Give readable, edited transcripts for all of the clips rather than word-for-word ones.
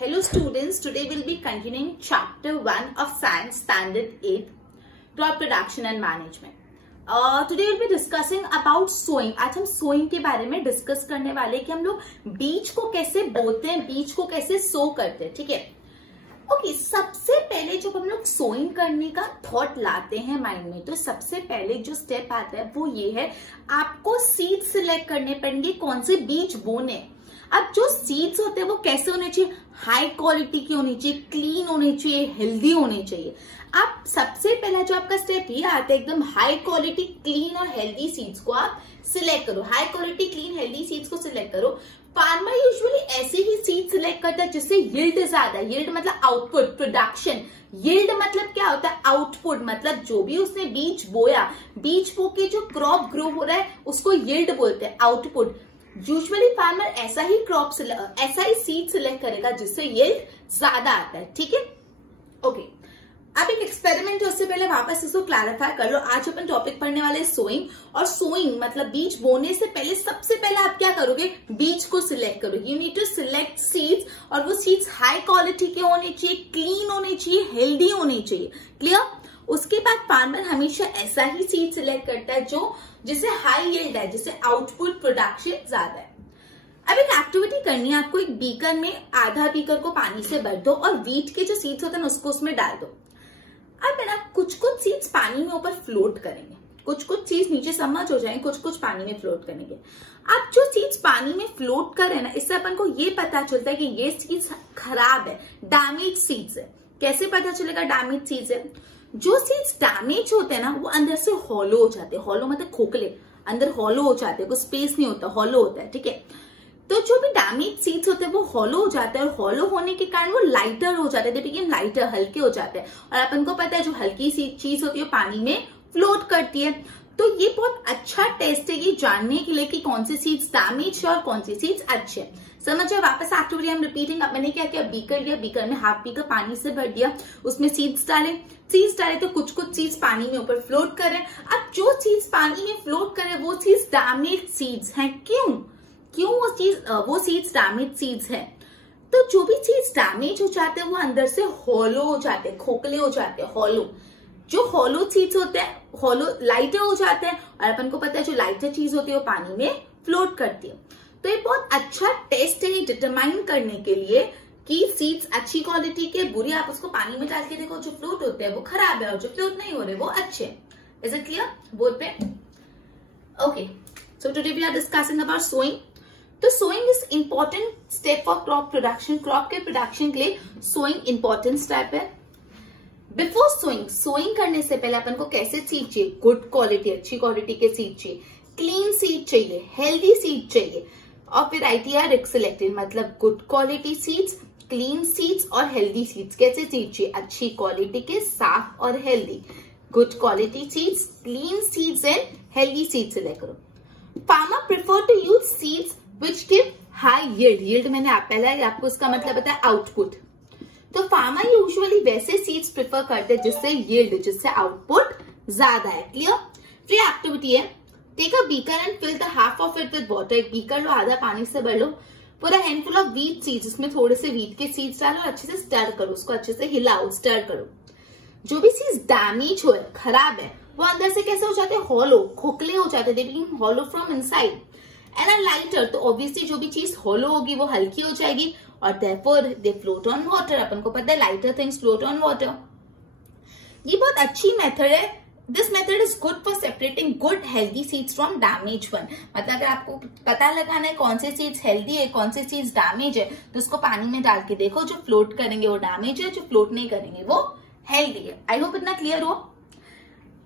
Hello students, today we'll be continuing chapter 1 of science standard 8 crop production and management. Today we'll be discussing about sowing. आज हम sowing के बारे में discuss करने वाले कि हम लोग बीज को कैसे बोते हैं, बीज को कैसे सो करते हैं, ठीक है। ओके, सबसे पहले जब हम लोग सोइंग करने का थॉट लाते हैं माइंड में, तो सबसे पहले जो स्टेप आता है वो ये है, आपको सीड सिलेक्ट करने पड़ेंगे कौन से बीज बोने। अब जो सीड्स होते हैं वो कैसे होने चाहिए, हाई क्वालिटी की होनी चाहिए, क्लीन होनी चाहिए, हेल्दी होनी चाहिए। आप सबसे पहला जो आपका स्टेप ये आता है, एकदम हाई क्वालिटी क्लीन और हेल्दी सीड्स को आप सिलेक्ट करो। High quality clean healthy seeds को सिलेक्ट करो। फार्मर यूजुअली ऐसे ही सीड सिलेक्ट करता है जिससे यील्ड ज्यादा, यील्ड मतलब आउटपुट, प्रोडक्शन। यील्ड मतलब क्या होता है, आउटपुट मतलब जो भी उसने बीज बोया, बीज बो के जो क्रॉप ग्रो हो रहा है उसको यील्ड बोलते हैं, आउटपुट। यूजुअली फार्मर ऐसा ही ऐसा ही सीड सिलेक्ट करेगा जिससे यील्ड ज्यादा आता है, ठीक है। ओके, अब एक एक्सपेरिमेंट है, उससे पहले वापस इसको क्लैरिफाई कर लो। आज अपन टॉपिक पढ़ने वाले सोइंग, और सोइंग मतलब बीज बोने से पहले सबसे पहले आप क्या करोगे, बीज को सिलेक्ट करो। You need to select seeds, और वो सीड्स हाई क्वालिटी के होने चाहिए, क्लीन होने चाहिए, हेल्दी होने चाहिए, क्लियर। उसके बाद फार्मर हमेशा ऐसा ही सीड सिलेक्ट करता है जो जिससे हाई यील्ड है, जिससे आउटपुट प्रोडक्शन ज्यादा है। अब एक एक्टिविटी करनी है आपको, एक बीकर में आधा बीकर को पानी से भर दो और वीट के जो सीड्स होते हैं उसको उसमें डाल दो। अब ना कुछ सीड्स पानी में ऊपर फ्लोट करेंगे, कुछ सीड्स नीचे सबमर्ज हो जाएंगे, कुछ पानी में फ्लोट करेंगे। अब जो सीड्स पानी में फ्लोट कर रहे हैं ना, इससे अपन को ये पता चलता है कि ये सीड्स खराब है, डैमेज सीड्स है। कैसे पता चलेगा डैमेज सीड्स है? जो सीड्स डैमेज होते हैं ना वो अंदर से हॉलो हो जाते हैं। हॉलो मतलब खोखले, अंदर हॉलो हो जाते हैं, कोई स्पेस नहीं होता, हॉलो होता है, ठीक है। तो जो भी डैमेज सीड्स होते हैं वो हॉलो हो जाते हैं, और हॉलो होने के कारण वो लाइटर हो जाते हैं, दे बिकम लाइटर, हल्के हो जाते हैं। और अपन को पता है जो हल्की सी चीज होती है वो पानी में फ्लोट करती है। तो ये बहुत अच्छा टेस्ट है ये जानने के लिए कि कौन सी सीड्स डैमेज है और कौन सी सीड्स अच्छे है। समझ है? वापस एक्टिविटी हम रिपीटिंग। अब मैंने क्या किया, बीकर लिया, बीकर में हाफ बीकर पानी से भर दिया, उसमें सीड्स डाले तो कुछ सीड्स पानी में ऊपर फ्लोट कर रहे हैं। अब जो सीड्स पानी में फ्लोट कर रहे हैं वो सीड्स डैमेज सीड्स हैं। क्यों वो सीड्स डैमेज सीड्स हैं? तो जो भी सीड्स डैमेज हो जाते हैं वो अंदर से हॉलो हो जाते हैं, खोखले हो जाते हैं, हॉलो। जो हॉलो सीड्स होते हैं हॉलो लाइटर हो जाते हैं, और अपन को पता है जो लाइटर चीज होती है वो पानी में फ्लोट करती है। तो ये बहुत अच्छा टेस्ट है डिटरमाइन करने के लिए कि सीड्स अच्छी क्वालिटी के, बुरी। आप उसको पानी में डाल के देखो, जो फ्लोट होते हैं वो खराब है और जो फ्लोट नहीं हो रहे वो अच्छे। इज इट क्लियर बोर्ड पे? Okay, so today we are discussing about sowing. तो sowing is important step for crop production. Crop के प्रोडक्शन के लिए सोइंग इंपॉर्टेंट स्टेप है। बिफोर सोइंग करने से पहले अपन को कैसे सीड चाहिए, गुड क्वालिटी, अच्छी क्वालिटी के सीड चाहिए, क्लीन सीड चाहिए, हेल्दी सीड चाहिए, और वेराइटी आर सिलेक्टेड, मतलब good quality seeds, clean seeds और हेल्दी सीड्स। कैसे सीड चाहिए, अच्छी क्वालिटी के, साफ और healthy. Good quality seeds, clean seeds and healthy seeds select करो। Farmer prefer to use seeds which give high yield. Yield मैंने पहले आपको इसका मतलब बताया, आउटपुट। तो फार्मर यूजुअली वैसे सीड्स प्रेफर करते हैं जिससे यील्ड, जिससे आउटपुट ज्यादा है, क्लियर। फ्री एक्टिविटी है, take a beaker and fill the half of it with water. एक बीकर लो, आधा पानी से भर लो, पूरा हैंडफुल ऑफ व्हीट सीड्स, उसमें थोड़े से व्हीट के सीड्स डालो और अच्छे से स्टर करो, उसको अच्छे से हिलाओ, स्टर करो। जो भी सीड्स डैमेज हो, खराब है, वो अंदर से कैसे हो जाते हैं, हॉलो, खोखले हो जाते हैं, they become hollow from inside. And a lighter, तो ऑब्वियसली जो भी चीज हॉलो होगी वो हल्की हो जाएगी, और therefore they float on water। अपन को पता है lighter things float on water. ये बहुत अच्छी मेथड है। This method is good for separating good healthy seeds from damage one. मतलब अगर आपको पता लगाना है कौन से सीड्स हेल्दी है, कौन से सीड्स डैमेज है, तो उसको पानी में डाल के देखो, जो फ्लोट करेंगे वो डैमेज है, जो फ्लोट नहीं करेंगे वो हेल्दी है। आई होप इतना क्लियर हो।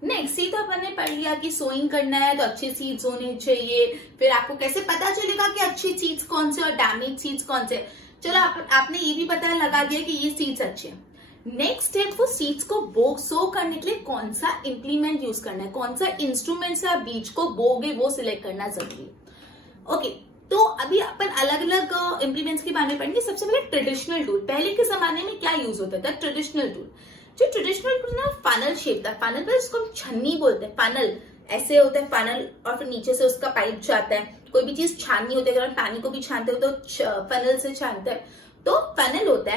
नेक्स्ट, तो अपन ने पढ़ लिया कि सोइंग करना है तो अच्छे सीड्स होने चाहिए। फिर आपको कैसे पता चलेगा कि अच्छी सीड्स कौन से और डैमेज सीड्स कौन से। चलो आपने ये भी पता लगा दिया कि ये सीड्स अच्छे हैं। नेक्स्ट स्टेप, वो सीड्स को सो करने के लिए कौन सा इंप्लीमेंट यूज करना है, कौन सा इंस्ट्रूमेंट से आप बीज को बोगे वो सिलेक्ट करना जरूरी है। ओके, तो अभी अपन अलग अलग इंप्लीमेंट्स के बारे में पढ़ेंगे। सबसे पहले ट्रेडिशनल टूल। पहले के जमाने में क्या यूज होता था, ट्रेडिशनल टूल। जो ट्रेडिशनल टूल ना फनल शेप था, फनल पर इसको छन्नी बोलते हैं। फनल ऐसे होता है फनल, और फिर नीचे से उसका पाइप जाता है। कोई भी चीज छाननी होती है, अगर पानी को भी छानते हो तो फनल से छानते हैं, तो फनल होता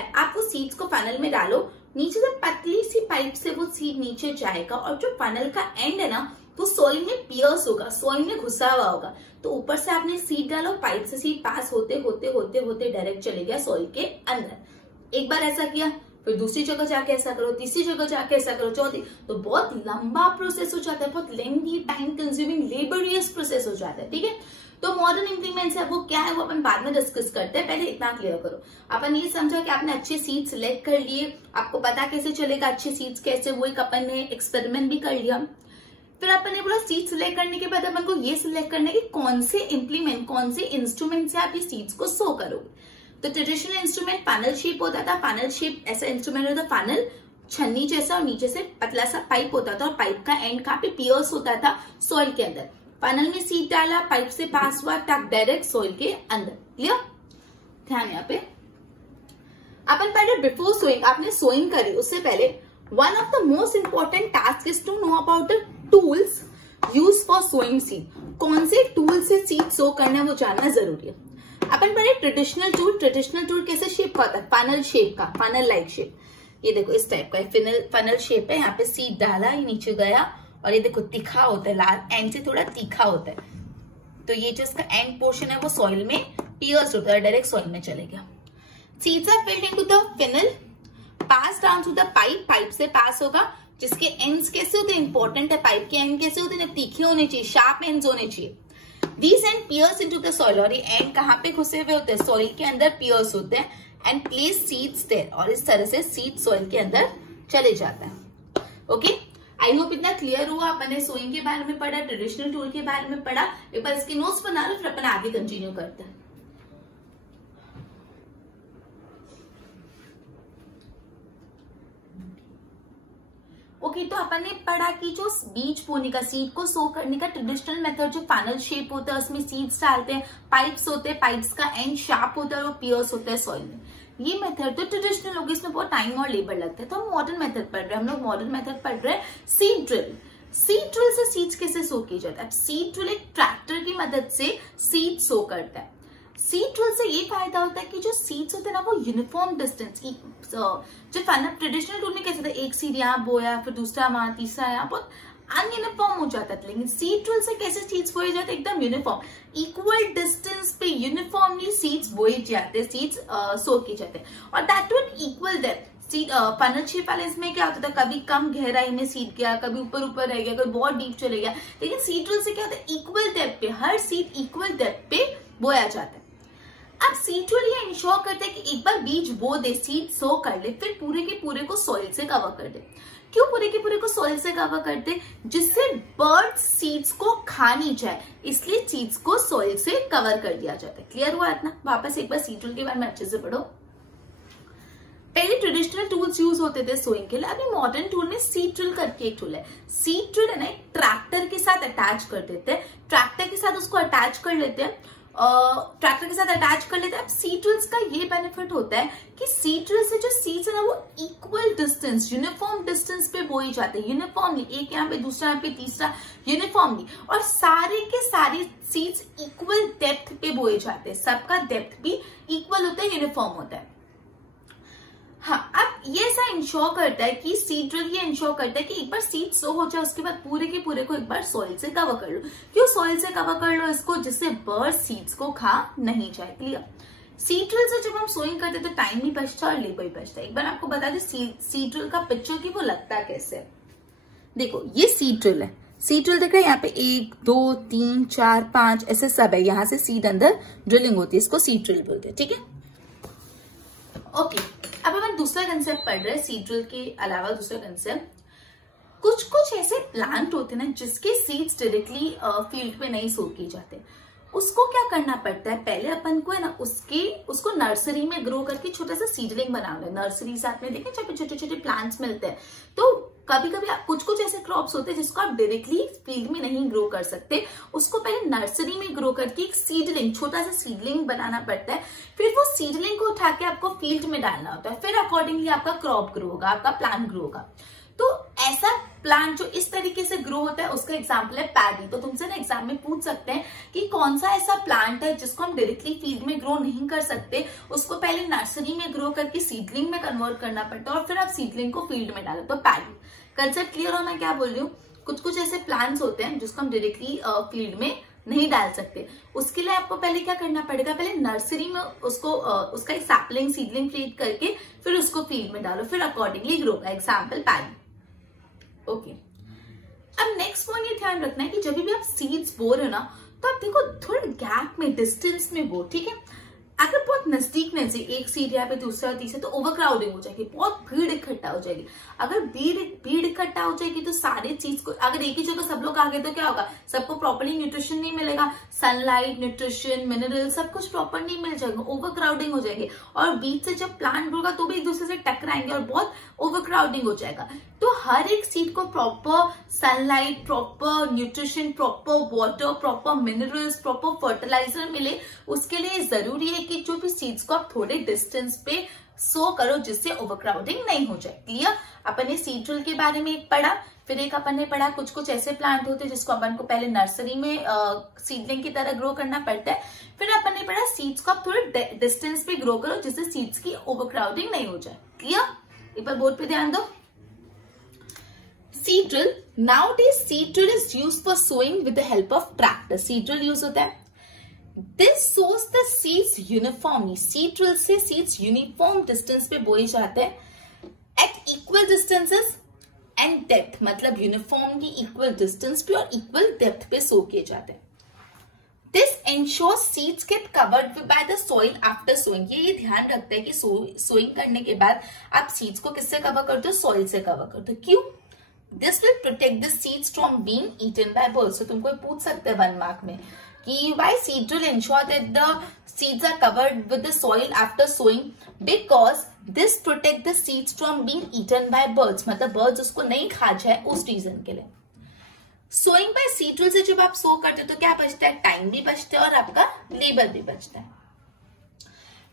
सीड्स को फनल में डालो, नीचे से पतली सी पाइप से वो सीड नीचे जाएगा और जो फनल का एंड है ना वो सॉइल में पियर्स होगा, सॉइल में घुसा हुआ होगा। तो ऊपर से आपने सीड डालो, पाइप से सीड पास होते होते होते होते डायरेक्ट चले गया सॉइल के अंदर। एक बार ऐसा किया, फिर दूसरी जगह जाके ऐसा करो, तीसरी जगह जाके ऐसा करो, चौथी, तो बहुत लंबा प्रोसेस हो जाता है, बहुत lengthy, time consuming, laborious process हो जाता है। ठीक है, तो मॉडर्न इम्प्लीमेंट्स है वो क्या है वो अपन बाद में डिस्कस करते हैं, पहले इतना क्लियर करो। अपन ये समझा कि आपने अच्छे सीड सिलेक्ट कर लिए, आपको पता कैसे चलेगा अच्छे सीड्स कैसे, वो एक अपन ने एक्सपेरिमेंट भी कर लिया। फिर अपन ने बोला सीड सिलेक्ट करने के बाद अपन को ये सिलेक्ट करना है कि कौन से इम्प्लीमेंट, कौन से इंस्ट्रूमेंट से आप ये सीड्स को सो करोगे। तो ट्रेडिशनल इंस्ट्रूमेंट फनल शेप होता था, फनल शेप ऐसा इंस्ट्रूमेंट होता, फनल छन्नी जैसा और नीचे से पतला सा पाइप होता था और पाइप का एंड कहाँ पे पियर्स होता था सॉइल के अंदर। फनल में सीड डाला, पाइप से पास हुआ, टक डायरेक्ट सॉइल के अंदर। क्लियर, ध्यान यहाँ पे। अपन पहले बिफोर सोइंग, आपने सोइंग करी उससे पहले one of the most important task is to know about the tools use for sowing seed. कौन से टूल से सीड सो करना है वो जानना जरूरी है। अपन पहले ट्रेडिशनल टूल कैसे शेप का होता है, फनल शेप का, फनल लाइक शेप। ये देखो इस टाइप का फनल शेप है, यहाँ पे सीड डाला, ये नीचे गया और ये देखो तीखा होता है, लाल एंड से थोड़ा तीखा होता है। तो ये जो इसका एंड पोर्शन है वो सॉइल में पियर्स होता है, डायरेक्ट सॉइल में चले गया। Seeds are filled into the funnel, pass down through the pipe, pipe से पास होगा, जिसके एंड्स कैसे होते हैं, इंपॉर्टेंट है, पाइप के एंड कैसे होते हैं, तीखे होने चाहिए, शार्प एंड्स होने चाहिए। These end pierce into the soil, और ये एंड कहाँ पे घुसे हुए होते हैं, सॉइल के अंदर पियर्स होते हैं, एंड प्लेस सीड्स देयर, और इस तरह से सीड सॉइल के अंदर चले जाता है। ओके, आई होप इतना क्लियर हुआ। अपन ने सोइंग के बारे में पढ़ा, ट्रेडिशनल टूल के बारे में पढ़ा। एक बार इसके नोट्स बना लो, फिर अपन आगे कंटिन्यू करते हैं। ओके, तो अपन ने पढ़ा कि जो बीज बोने का, सीड को सो करने का ट्रेडिशनल मेथड जो फनल शेप होता है, उसमें सीड्स डालते हैं, पाइप्स होते हैं, पाइप्स का एंड शार्प होता है और पियर्स होता है सॉइल में। ये मेथड तो ट्रेडिशनल होगी, इसमें बहुत टाइम और लेबर लगता है। तो हम मॉडर्न मेथड पढ़ रहे हैं, हम लोग मॉडर्न मेथड पढ़ रहे हैं सीड ड्रिल। सीड ड्रिल से सीड्स कैसे सो की जाता है। सीड ड्रिल एक ट्रैक्टर की मदद से सीड सो करता है। सीड ड्रिल से ये फायदा होता है कि जो सीड्स होते हैं ना वो यूनिफॉर्म डिस्टेंस की, जो ट्रेडिशनल टूल में कैसे था, एक सीड यहाँ बोया, फिर दूसरा वहां, तीसरा यहाँ, बहुत अनयूनिफॉर्म हो जाता था। लेकिन सीड ड्रिल से कैसे सीड्स बोए जाते, एकदम यूनिफॉर्म, इक्वल डिस्टेंस पे यूनिफॉर्मली सीड्स बोए जाते, सीड्स सो किए जाते, और that too an equal depth. Seed funnel shape वाले इसमें क्या होता था, कभी कम गहराई में सीड गया, कभी ऊपर ऊपर रह गया, कभी बहुत डीप चले गया। लेकिन सीड ड्रिल से क्या होता है, इक्वल डेप्थ पे, हर सीड इक्वल डेप्थ पे बोया जाता है। अब सीड ड्रिल ये इंश्योर करता है कि एक बार बीज बो दे, सीड सो कर ले, फिर पूरे के पूरे को सॉइल से कवर कर दे। क्यों पूरे के पूरे को सॉइल से कवर कर दे, जिससे बर्ड्स सीड्स को खा नहीं जाए, इसलिए सीड्स को सॉइल से कवर कर दिया जाता है। क्लियर हुआ इतना? वापस एक बार सीड ड्रिल के बारे में अच्छे से पढ़ो। पहले ट्रेडिशनल टूल्स यूज होते थे सोइंग के लिए, अभी मॉडर्न टूल में सीड ड्रिल करके एक टूल है। सीड ड्रिल है ना, एक ट्रैक्टर के साथ अटैच कर देते हैं, ट्रैक्टर के साथ उसको अटैच कर लेते हैं, ट्रैक्टर के साथ अटैच कर लेते हैं। अब सीड ड्रिल्स का ये बेनिफिट होता है कि सीड ड्रिल से जो सीड्स है ना वो इक्वल डिस्टेंस, यूनिफॉर्म डिस्टेंस पे बोई जाते हैं, यूनिफॉर्मली, एक यहाँ पे, दूसरा यहाँ पे, तीसरा यूनिफॉर्मली, और सारे के सारे सीड्स इक्वल डेप्थ पे बोए जाते हैं, सबका डेप्थ भी इक्वल होता है, यूनिफॉर्म होता है। हाँ, अब ये ऐसा इंश्योर करता है कि सीड ड्रिल ये इंश्योर करता है कि एक बार सीड सो हो जाए, उसके बाद पूरे के पूरे को एक बार सॉइल से कवर कर लो। क्यों सॉइल से कवर कर लो इसको, जिससे बर्ड सीड्स को खा नहीं जाए। क्लियर? सीड ड्रिल से जब हम सोइंग करते तो टाइम नहीं बचता और लेबर ही बचता। एक बार आपको बता दें सीड ड्रिल का पिक्चर की वो लगता कैसे। देखो ये सीड ड्रिल है, सीड ड्रिल देखा यहाँ पे 1 2 3 4 5 ऐसे सब है, यहाँ से सीड अंदर ड्रिलिंग होती है, इसको सीड ड्रिल बोलते हैं। ठीक है, ओके। अब अपन दूसरा कंसेप्ट पढ़ रहे हैं, सीड ड्रिल के अलावा दूसरा कंसेप्ट। कुछ ऐसे प्लांट होते हैं ना जिसके सीड्स डायरेक्टली फील्ड पे नहीं सो किए जाते, उसको क्या करना पड़ता है, पहले अपन को है ना उसको नर्सरी में ग्रो करके छोटा सा सीडलिंग बनाना है। नर्सरी साथ में देखें जब छोटे छोटे प्लांट्स मिलते हैं, तो कभी कभी कुछ ऐसे क्रॉप्स होते हैं जिसको आप डायरेक्टली फील्ड में नहीं ग्रो कर सकते, उसको पहले नर्सरी में ग्रो करके एक सीडलिंग, छोटा सा सीडलिंग बनाना पड़ता है। फिर वो सीडलिंग को उठा के आपको फील्ड में डालना होता है, फिर अकॉर्डिंगली आपका क्रॉप ग्रो होगा, आपका प्लांट ग्रो होगा। तो ऐसा प्लांट जो इस तरीके से ग्रो होता है उसका एग्जाम्पल है पैडी। तो तुमसे ना एग्जाम में पूछ सकते हैं कि कौन सा ऐसा प्लांट है जिसको हम डायरेक्टली फील्ड में ग्रो नहीं कर सकते, उसको पहले नर्सरी में ग्रो करके सीडलिंग में कन्वर्ट करना पड़ता है और फिर आप सीडलिंग को फील्ड में डालो, तो पैडी। कंसेप्ट क्लियर हो मैं क्या बोल रही हूँ? कुछ कुछ ऐसे प्लांट्स होते हैं जिसको हम डायरेक्टली फील्ड में नहीं डाल सकते, उसके लिए आपको पहले क्या करना पड़ेगा, पहले नर्सरी में उसको उसका एक सैपलिंग सीडलिंग क्रिएट करके फिर उसको फील्ड में डालो, फिर अकॉर्डिंगली ग्रो का। Example paddy. ओके, अब नेक्स्ट पॉइंट ये ध्यान रखना है कि जब भी आप सीड्स बो रहे हो ना, तो आप देखो थोड़े गैप में, डिस्टेंस में बो, ठीक है। अगर बहुत नजदीक में से एक सीड यहाँ पे दूसरा तीसरा तो ओवरक्राउडिंग हो जाएगी, बहुत भीड़ इकट्ठा हो जाएगी। अगर भीड़ इकट्ठा हो जाएगी तो सारे चीज को, अगर एक ही जगह सब लोग आ गए तो क्या होगा, सबको प्रॉपर्ली न्यूट्रिशन नहीं मिलेगा, सनलाइट, न्यूट्रिशन, मिनरल सब कुछ प्रॉपर नहीं मिल जाएगा, ओवरक्राउडिंग हो जाएगी। और बीच से जब प्लांट होगा तो भी एक दूसरे से टकराएंगे और बहुत ओवरक्राउडिंग हो जाएगा। तो हर एक सीड को proper sunlight, proper nutrition, proper water, proper minerals, proper fertiliser मिले, उसके लिए जरूरी है कि जो भी सीड्स को आप थोड़े डिस्टेंस पे सो करो जिससे ओवरक्राउडिंग नहीं हो जाए। क्लियर? अपन ने सीड ड्रिल के बारे में एक पढ़ा, फिर एक अपन ने पढ़ा कुछ कुछ ऐसे प्लांट होते हैं जिसको अपन को पहले नर्सरी में सीडलिंग की तरह ग्रो करना पड़ता है, फिर अपन ने पढ़ा सीड्स को आप थोड़े डिस्टेंस पे ग्रो करो जिससे सीड्स की ओवरक्राउडिंग नहीं हो जाए। क्लियर? एक बार बोर्ड पे ध्यान दो। Seed drill. Nowadays, seed drill is used for sowing with the help of tractor. Seed drill use होता है। This sows the seeds uniformly. Seed drill से seeds uniform distance पे बोए जाते हैं at equal distances and depth, मतलब uniform की equal distance पे और equal depth पे सो किए जाते हैं। This ensures seeds get covered by the soil after sowing. ये ध्यान रखते हैं कि sowing करने के बाद आप seeds को किससे कवर करते हो? soil से कवर करते हो। क्यों? This will protect the seeds from being eaten by birds. So तुमको पूछ सकते हैं 1 मार्क में कि why seed drill ensure that the seeds are covered with the soil after sowing? Because this protect the seeds from being eaten by birds. मतलब birds उसको नहीं खा जाए उस रीजन के लिए। Sowing by seed drill से जब आप सो करते हो तो क्या बचता है? टाइम भी बचता है और आपका लेबर भी बचता है।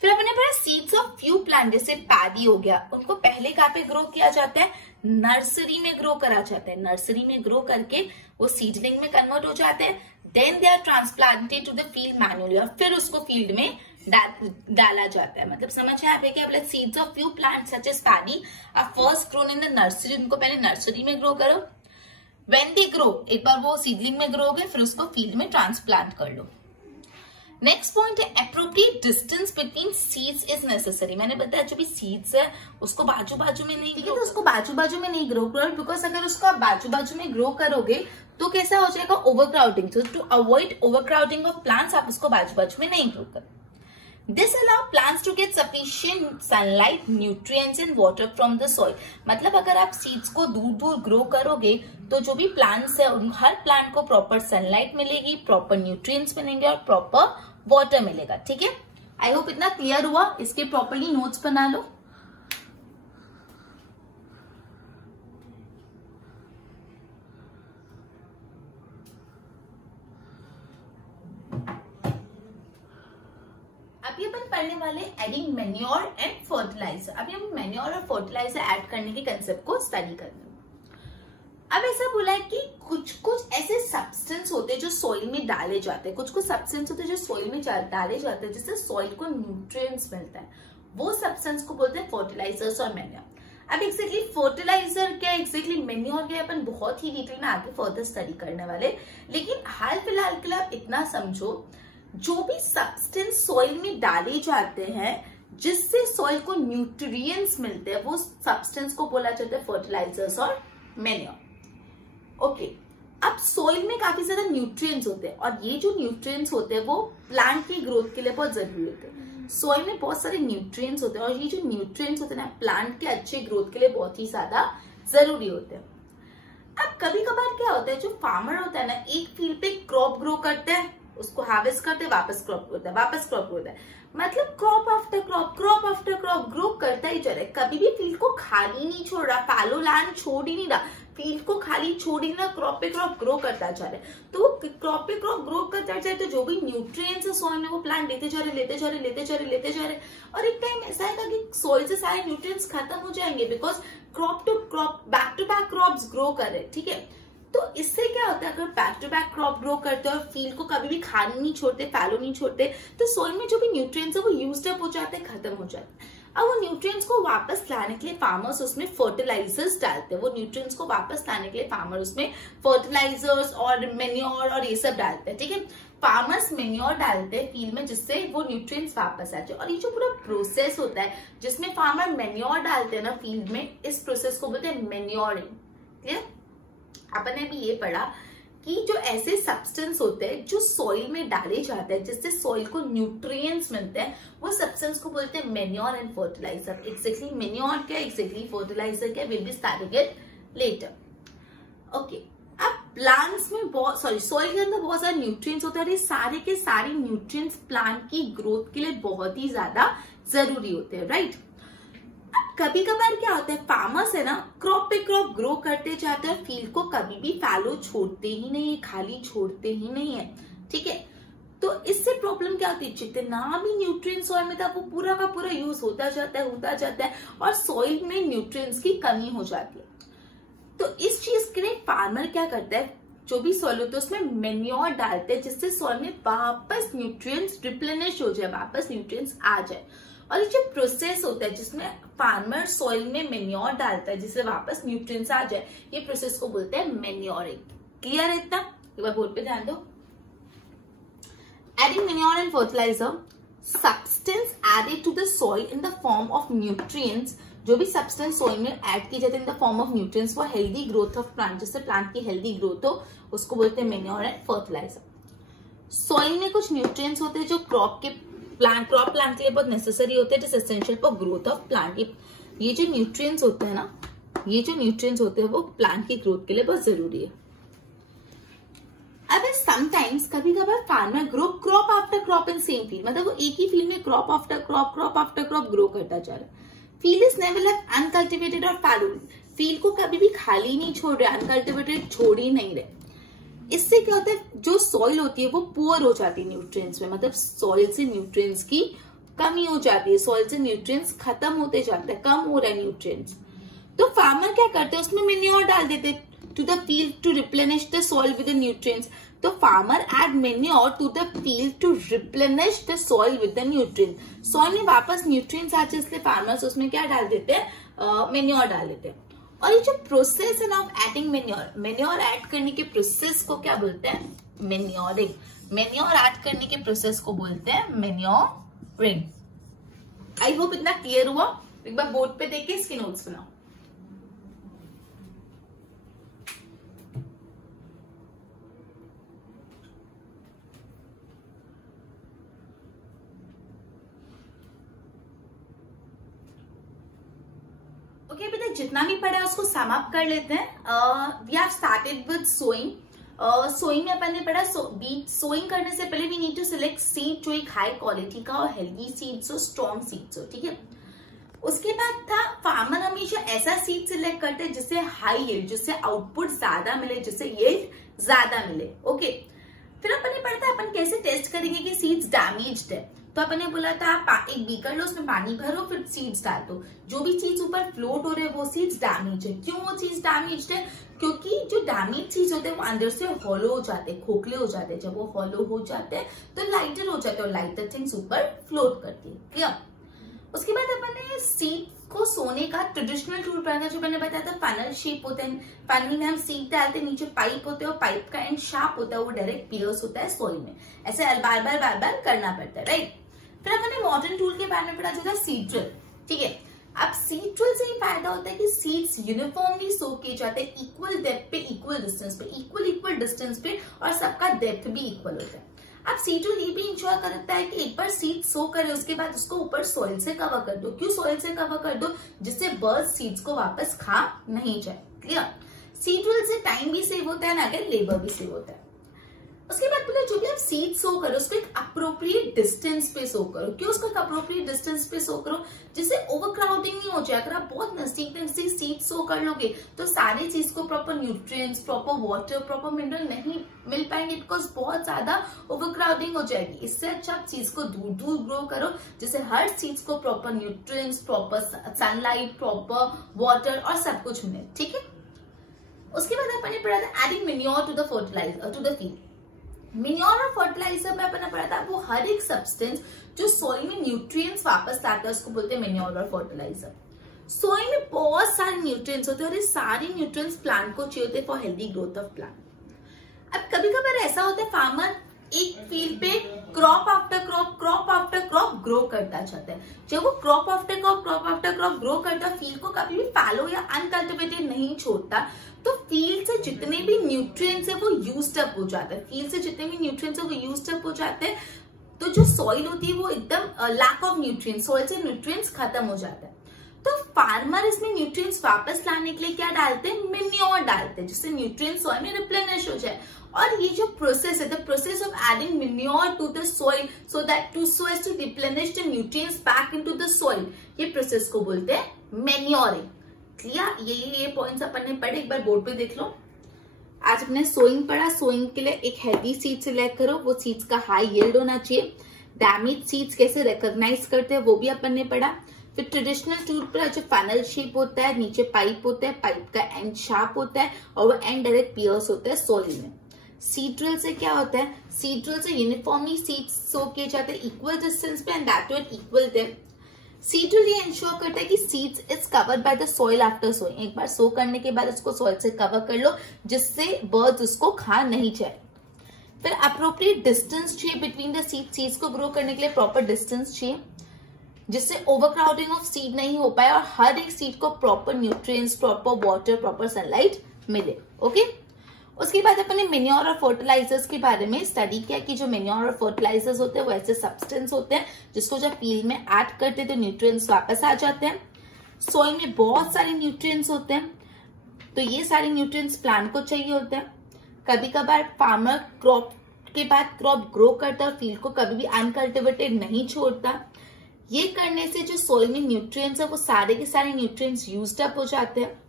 फिर अपने पास सीड्स ऑफ फ्यू प्लांट जैसे पैडी हो गया, उनको पहले कहाँ पे ग्रो किया जाता है? नर्सरी में ग्रो करा जाता है। नर्सरी में ग्रो करके वो सीडलिंग में कन्वर्ट हो जाते हैं, then they are transplanted to the field manually, और फिर उसको फील्ड में डाला जाता है। मतलब समझ है आप क्या? मतलब seeds of few plant such as paddy are first grown in the nursery. उनको पहले नर्सरी में ग्रो करो, व्हेन दे ग्रो, एक बार वो सीडलिंग में ग्रो हो गए फिर उसको फील्ड में ट्रांसप्लांट कर लो। नेक्स्ट पॉइंट है appropriate distance between seeds is necessary. मैंने बताया जो भी सीड्स है उसको बाजू बाजू में नहीं, तो उसको बाजू बाजू में नहीं ग्रो करो, बिकॉज अगर उसको आप बाजू बाजू में ग्रो करोगे तो कैसा हो जाएगा? ओवरक्राउडिंग। तो to avoid overcrowding of plants आप उसको बाजू बाजू में नहीं ग्रो करो। This allow plants to get sufficient sunlight, nutrients and water from the soil. मतलब अगर आप सीड्स को दूर दूर ग्रो करोगे तो जो भी प्लांट्स है हर प्लांट को प्रॉपर सनलाइट मिलेगी, प्रॉपर न्यूट्रिएंट्स मिलेंगे और प्रॉपर वाटर मिलेगा। ठीक है, आई होप इतना क्लियर हुआ। इसके प्रॉपर्ली नोट्स बना लो। अभी अपन पढ़ने वाले एडिंग मैन्योर एंड फर्टिलाइजर। अभी हम मैन्योर और फर्टिलाइजर ऐड करने के कंसेप्ट को स्टडी करते हैं। अब ऐसा बोला है कि कुछ कुछ ऐसे सब्सटेंस होते हैं जो सॉइल में डाले जाते हैं, कुछ कुछ सब्सटेंस होते हैं जो सॉइल में डाले जाते हैं जिससे सॉइल को न्यूट्रिएंट्स मिलता है, वो सब्सटेंस को बोलते हैं फर्टिलाइजर्स और मैन्योर। अब एक्जैक्टली फर्टिलाइजर क्या, एक्जैक्टली मैन्योर क्या, अपन बहुत ही डिटेल में आगे फर्दर स्टडी करने वाले, लेकिन हाल फिलहाल के लिए आप इतना समझो, जो भी सब्सटेंस सॉइल में डाले जाते हैं जिससे सॉइल को न्यूट्रिएंट्स मिलते हैं, वो सब्सटेंस को बोला जाता है फर्टिलाइजर्स और मैन्योर। ओके, अब सॉइल में काफी ज्यादा न्यूट्रिएंट्स होते हैं और ये जो न्यूट्रिएंट्स होते हैं वो प्लांट की ग्रोथ के लिए बहुत जरूरी होते हैं। सॉइल में बहुत सारे न्यूट्रिएंट्स होते हैं और ये जो न्यूट्रिएंट्स होते हैं ना, प्लांट के अच्छे ग्रोथ के लिए बहुत ही ज्यादा जरूरी होते हैं। अब कभी कभार क्या होता है, जो फार्मर होता है ना, एक फील्ड पे क्रॉप ग्रो करते हैं, उसको हार्वेस्ट करते हैं, वापस क्रॉप होता है, वापस क्रॉप होता है, मतलब crop after crop, crop after crop grow करता ही जा रहा है, कभी भी फील्ड को खाली नहीं छोड़ रहा, फैलो लैंड छोड़ ही नहीं रहा, फील्ड को खाली छोड़ी ना, क्रॉप पे क्रॉप ग्रो करता जा रहा है, तो वो क्रॉप पे क्रॉप ग्रो करता जाए तो जो भी न्यूट्रिएंट्स है सॉइल में वो प्लांट लेते जा रहे और एक टाइम ऐसा आएगा कि सॉइल से सारे न्यूट्रिएंट्स खत्म हो जाएंगे, because crop to crop back to back crops grow कर रहे, ठीक है। तो इससे क्या होता है, अगर back to back crop grow करते हैं और फील्ड को कभी भी खाली नहीं छोड़ते, फैलो नहीं छोड़ते, तो सॉइल में जो भी न्यूट्रिएंट्स है वो यूज्ड अप हो जाते हैं, खत्म हो जाते हैं। अब वो न्यूट्रिएंट्स को वापस लाने के लिए फार्मर्स उसमें फर्टिलाइजर्स डालते हैं, वो न्यूट्रिएंट्स को वापस लाने के लिए फार्मर उसमें फर्टिलाइजर्स और मेन्योर और ये सब डालते हैं, ठीक है। फार्मर्स मेन्योर डालते हैं फील्ड में जिससे वो न्यूट्रिएंट्स वापस आ जाए। और ये जो पूरा प्रोसेस होता है जिसमें फार्मर मेन्योर डालते हैं ना फील्ड में, इस प्रोसेस को बोलते हैं मेन्योरिंग, क्लियर। अपन ने भी ये पढ़ा कि जो ऐसे सब्सटेंस होते हैं जो सॉइल में डाले जाते हैं जिससे सॉइल को न्यूट्रिएंट्स मिलते हैं, वो सब्सटेंस को बोलते हैं manure and fertiliser. Exactly manure क्या, एग्जैक्टली फर्टिलाइजर क्या, will be starting it later. Okay, अब प्लांट्स में सॉइल के अंदर बहुत सारे न्यूट्रिएंट्स होते हैं और ये सारे के सारे न्यूट्रिएंट्स प्लांट की ग्रोथ के लिए बहुत ही ज्यादा जरूरी होते हैं, राइट। कभी कभार क्या होता है, फार्मर्स है ना क्रॉप पे क्रॉप ग्रो करते जाते हैं, फील्ड को कभी भी फैलो छोड़ते ही नहीं है, खाली छोड़ते ही नहीं है, ठीक है। तो इससे प्रॉब्लम क्या होती है, जितना भी न्यूट्रिएंट्स सॉइल में था वो पूरा का पूरा यूज होता जाता है और सॉइल में न्यूट्रिएंट्स की कमी हो जाती है। तो इस चीज के लिए फार्मर क्या करता है, जो भी सॉइल होता है उसमें मेन्योर डालते हैं जिससे सॉइल में वापस न्यूट्रिएंट्स रिप्लेनिश हो जाए, वापस न्यूट्रिएंट्स आ जाए। और ये जो प्रोसेस होता है जिसमें फार्मर सॉइल में मेन्योर डालता है जिससे वापस न्यूट्रिएंट्स आ जाए, ये प्रोसेस को बोलते हैं मेन्योरिंग। क्लियर है इतना? एक बार बोर्ड पे ध्यान दो। Adding manure and fertiliser, substance added to the soil in the form of nutrients, जो भी सब्सटेंस सॉइल में ऐड की जाती है in the form of nutrients for healthy growth of plant, जिससे प्लांट की हेल्दी ग्रोथ हो, उसको बोलते हैं मेन्योर एंड फर्टिलाइजर। सॉइल में कुछ न्यूट्रिएंट्स होते हैं जो क्रॉप प्लांट के लिए बहुत नेसेसरी होते हैं, it is essential for growth of plant. ये जो न्यूट्रिएंट्स होते हैं ना, ये जो न्यूट्रिएंट्स होते हैं वो प्लांट की ग्रोथ के लिए बहुत जरूरी है। अब समटाइम्स कभी कभार farmer grow crop after crop in same field, मतलब वो एक ही फील्ड में क्रॉप आफ्टर क्रॉप ग्रो करता जा रहा है। Field is never left uncultivated और फैलो, फील्ड को कभी भी खाली नहीं छोड़ रहे, अनकल्टिवेटेड छोड़ ही नहीं रहे। इससे क्या होता है, जो सॉइल होती है वो पुअर हो जाती है न्यूट्रिएंट्स में, मतलब सॉइल से न्यूट्रिएंट्स की कमी हो जाती है, सॉइल से न्यूट्रिएंट्स खत्म होते जाते हैं, कम हो रहा है न्यूट्रिएंट्स। तो फार्मर क्या करते हैं, उसमें मेन्योर डाल देते to the field to replenish the soil with the nutrients. तो farmer add manure to the field to replenish the soil with the nutrients. Soil में वापस न्यूट्रिएंट्स आ जाए इसलिए फार्मर्स उसमें क्या डाल देते हैं, मेन्योर डाल देते हैं। और ये जो प्रोसेस है ना ऑफ एडिंग मेन्योर ऐड करने के प्रोसेस को क्या बोलते हैं, मेन्योरिंग। मेन्योर ऐड करने के प्रोसेस को बोलते हैं मेन्योरिंग। आई होप इतना क्लियर हुआ। एक बार बोर्ड पे देख के इसके नोट्स बनाओ। ओके बेटा, जितना भी पढ़ा है उसको सम अप कर लेते हैं। We have started with sowing. Sowing में अपन ने पढ़ा बीज सोइंग करने से पहले we need to select seed जो एक हाई क्वालिटी का और हेल्दी सीड्स हो, स्ट्रॉन्ग सीड्स हो, ठीक है। उसके बाद था फार्मर हमेशा ऐसा सीड सिलेक्ट करते हैं जिससे हाई यील्ड, जिससे आउटपुट ज्यादा मिले, जिससे यील्ड ज्यादा मिले। ओके, फिर अपन ने पढ़ा था अपन कैसे टेस्ट करेंगे कि सीड्स डैमेज्ड है। तो अपन ने बोला था एक बीकर लो, उसमें पानी भरो, फिर सीड्स डाल दो। जो भी चीज ऊपर फ्लोट हो रहे हैं वो सीड्स डैमेज है। क्यों वो चीज डैमेज है? क्योंकि जो डैमेज चीज होते हैं वो अंदर से हॉलो हो जाते हैं, खोखले हो जाते हैं। जब वो हॉलो हो जाते हैं तो लाइटर हो जाते हैं और लाइटर थिंग्स ऊपर फ्लोट करती है। क्लियर? उसके बाद अपन ने सीड को सोने का ट्रेडिशनल टूल पढ़ा, जो मैंने बताया था फनल शेप होते हैं। फनल में हम सीड डालते हैं, नीचे पाइप होते हैं और पाइप का एंड शार्प होता है, वो डायरेक्ट पियर्स होता है सॉइल में। ऐसे बार बार करना पड़ता है, राइट। फिर अपन ने मॉडर्न टूल के बारे में पढ़ा जो था सीड ड्रिल, ठीक है। अब सीड ड्रिल से ये फायदा होता है कि सीड्स यूनिफॉर्मली सो किए जाते हैं, इक्वल डेप्थ पे, इक्वल डिस्टेंस पे और सबका डेप्थ भी इक्वल होता है। अब सीड ड्रिल ये भी इंश्योर करता है कि एक बार सीड सो करे उसके बाद उसको ऊपर सॉइल से कवर कर दो। क्यों सॉइल से कवर कर दो? जिससे बर्ड सीड्स को वापस खा नहीं जाए। क्लियर? सीड ड्रिल से टाइम भी सेव होता है ना, अगर लेबर भी सेव होता है। उसके बाद बोले जो भी आप सीड सो करो उसको एक अप्रोप्रिएट डिस्टेंस पे सो करो। क्यों उसको एक अप्रोप्रिएट डिस्टेंस पे सो करो? जिससे ओवरक्राउडिंग नहीं हो जाए। अगर आप बहुत नजदीक से सीड सो कर लोगे तो सारी चीज को proper nutrients, proper water, proper mineral नहीं मिल पाएंगे, बिकॉज बहुत ज्यादा ओवरक्राउडिंग हो जाएगी। इससे अच्छा आप चीज को दूर दूर ग्रो करो, जिससे हर चीज को proper nutrients, proper sunlight, proper water और सब कुछ मिले। ठीक है, उसके बाद अपन ने पढ़ा था adding manure to the fertiliser to the field. Manure और फर्टिलाइजर में अपन पढ़ा था वो हर एक सब्सटेंस जो सॉइल में न्यूट्रिएंट्स वापस लाता है उसको बोलते हैं मेन्योर और फर्टिलाइजर। सॉइल में बहुत सारे न्यूट्रिएंट्स होते हैं और ये सारे न्यूट्रिएंट्स प्लांट को चाहिए होते हैं for healthy growth of plant. अब कभी कभार ऐसा होता है फार्मर एक फील्ड पे क्रॉप आफ्टर क्रॉप ग्रो करता चाहता है। जब वो क्रॉप आफ्टर क्रॉप ग्रो करता है, फील्ड को कभी भी फैलो या अनकल्टिवेटेड नहीं छोड़ता, तो फील्ड से जितने भी न्यूट्रिएंट्स है वो यूज्ड अप हो जाता है। फील्ड से जितने भी न्यूट्रिएंट्स है वो यूज्ड अप हो जाते हैं, तो जो सॉइल होती है वो एकदम लैक ऑफ न्यूट्रिएंट्स, सॉइल से न्यूट्रिएंट्स खत्म हो जाता है। तो फार्मर इसमें न्यूट्रिएंट्स वापस लाने के लिए क्या डालते हैं? मेन्योर डालते हैं, जिससे न्यूट्रिएंट्स सॉइल में रिप्लेनिश हो जाए। और ये जो प्रोसेस है, the process of adding manure to the soil so as to replenish the nutrients back into the soil, ये प्रोसेस को बोलते हैं मेन्योरिंग। क्लियर? ये पॉइंट्स अपन ने पढ़े, एक बार बोर्ड पे देख लो। आज हमने सोइंग पढ़ा। सोइंग के लिए एक हेल्दी सीड सिलेक्ट करो, वो सीड्स का हाई यील्ड होना चाहिए। डैमेज सीड्स कैसे रिकॉग्नाइज करते हैं वो भी अपन ने पढ़ा। फिर ट्रेडिशनल टूल पर जो फनल शेप होता है, नीचे पाइप होता है, पाइप का एंड शार्प होता है और वो एंड डायरेक्ट पियर्स होता है सॉइल में। सीड ड्रिल से क्या होता है? सीड ड्रिल से यूनिफॉर्मली सीड्स सो किए जाते हैं इक्वल डिस्टेंस पे and that at equal depth. Seed drill ये इंश्योर करता है कि seeds is covered by the soil after sowing. एक बार सो करने के बाद उसको सॉइल से कवर कर लो, जिससे बर्ड्स उसको खा नहीं जाए। फिर अप्रोप्रिएट डिस्टेंस चाहिए बिटवीन द सीड्स को ग्रो करने के लिए प्रॉपर डिस्टेंस चाहिए, जिससे ओवरक्राउडिंग ऑफ सीड नहीं हो पाए और हर एक सीड को proper nutrients, proper water, proper sunlight मिले। ओके, उसके बाद अपन ने मेन्योर और फर्टिलाइजर्स के बारे में स्टडी किया कि जो मेन्योर और फर्टिलाइजर्स होते हैं वो ऐसे सब्सटेंस होते हैं जिसको जब फील्ड में ऐड करते हैं तो न्यूट्रिएंट्स वापस आ जाते हैं। सॉइल में बहुत सारे न्यूट्रिएंट्स होते हैं, तो ये सारे न्यूट्रिएंट्स प्लांट को चाहिए होते हैं। कभी कभार फार्मर क्रॉप के बाद क्रॉप ग्रो करता है, फील्ड को कभी भी अनकल्टिवेटेड नहीं छोड़ता। ये करने से जो सॉइल में न्यूट्रिएंट्स है वो सारे के सारे न्यूट्रिएंट्स यूज्ड अप हो जाते हैं।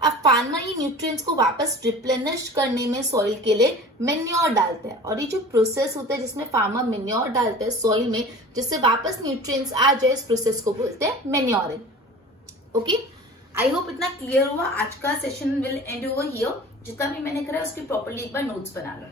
अब फार्मर ये न्यूट्रिएंट्स को वापस रिप्लेनिश करने में सॉइल के लिए मेन्योर डालते हैं, और ये जो प्रोसेस होता है जिसमें फार्मर मेन्योर डालते हैं सॉइल में जिससे वापस न्यूट्रिएंट्स आ जाए, इस प्रोसेस को बोलते हैं मेन्योरिंग। ओके, आई होप इतना क्लियर हुआ। आज का session will and over here. जितना भी मैंने करा उसकी प्रॉपर्ली एक बार नोट्स बना लो।